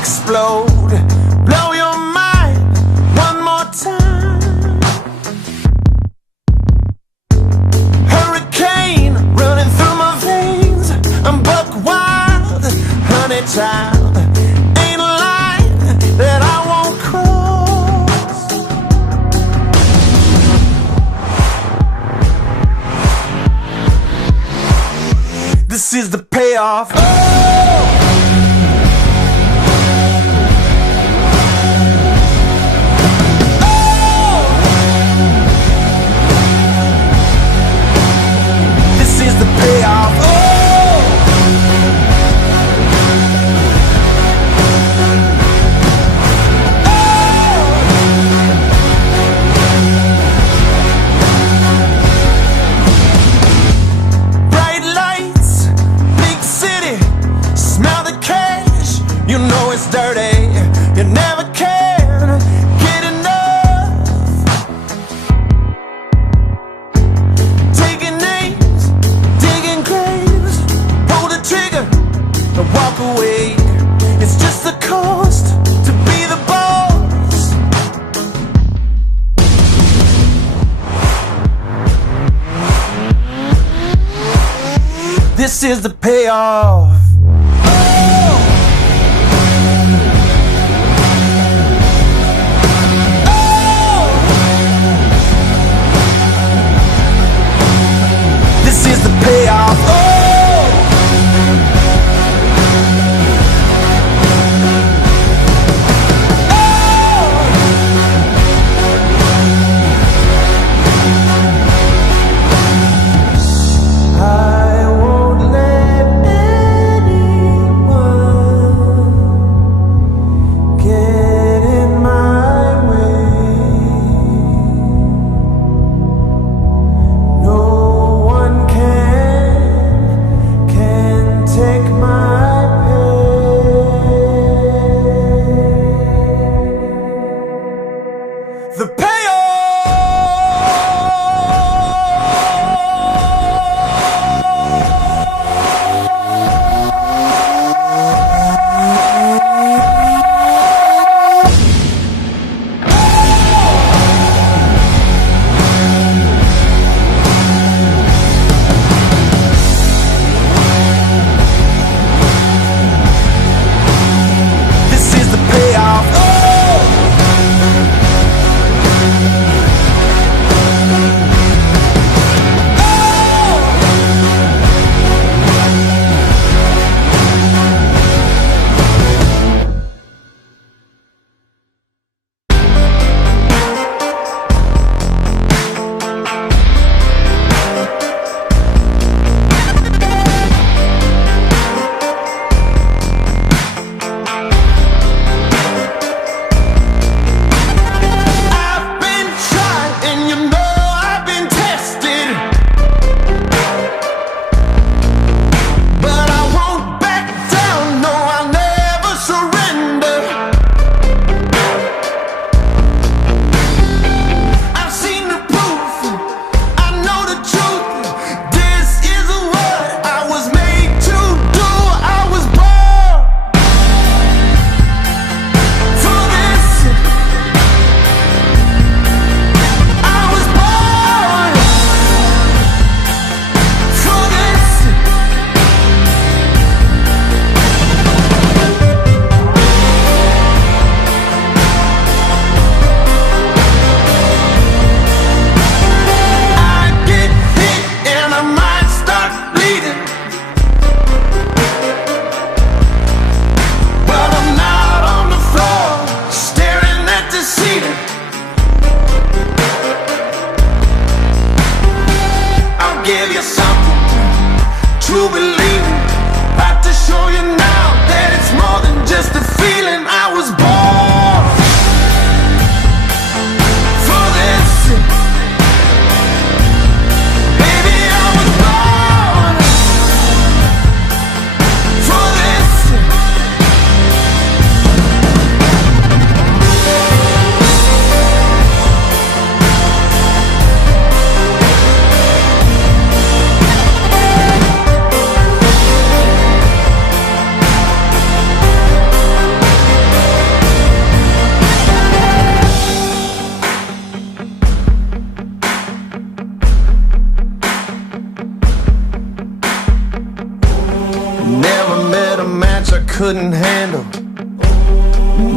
explode, blow your mind one more time. Hurricane running through my veins, I'm buck wild, honey child. Ain't a line that I won't cross. This is the payoff. Is the payoff. Bright lights, big city, smell the cash. You know it's dirty. You never can get enough. Taking names, digging graves, pull the trigger and walk away. It's just the cost to be the boss. This is the payoff. This is the payoff. I won't let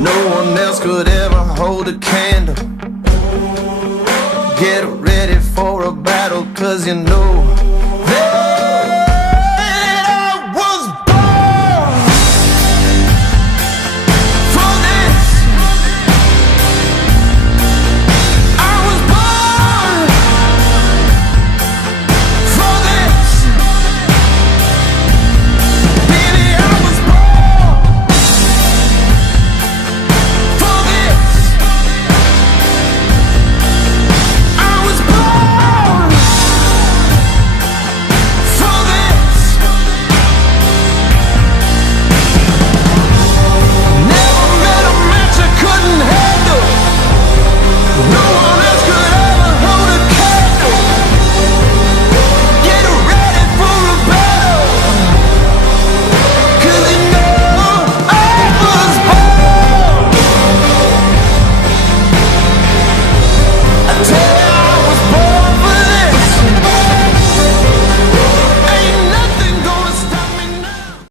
no one else could ever hold a candle. Get ready for a battle, 'cause you know